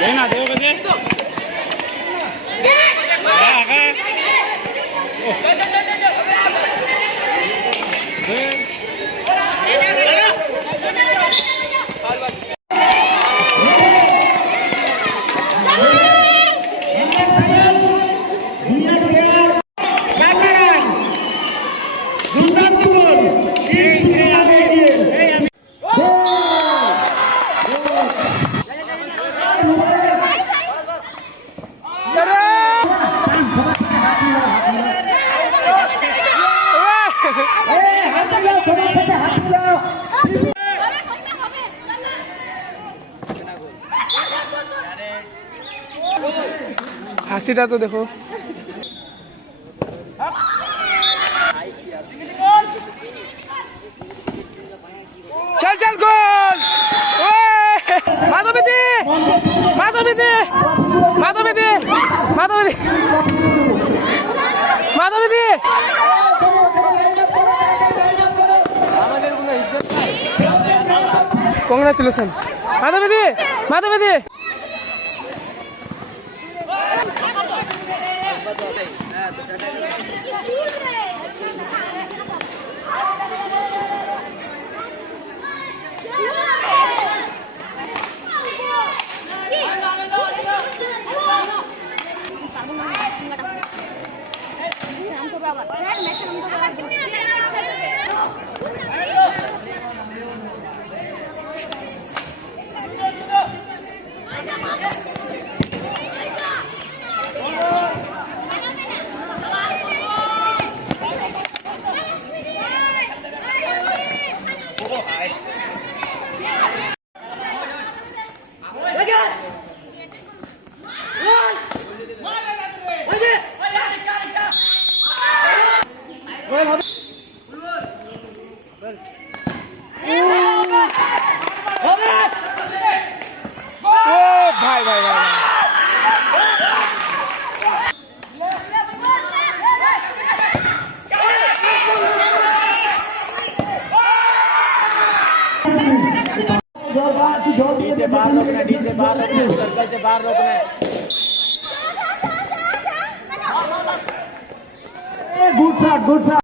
देना देव बजे হাসিটা তো দেখো। চল চল গোল মাধবীদি মাধবীদি মাধবীদি মাধবীদি মাধবীদি কংগ্রাচুলেশন মাধবীদি মাধবীদি ভাই ভাই ভাই डी से बाहर रोकना, डी से बाहर रोकना, सर्कल से बाहर रोकना है। Good shot good shot.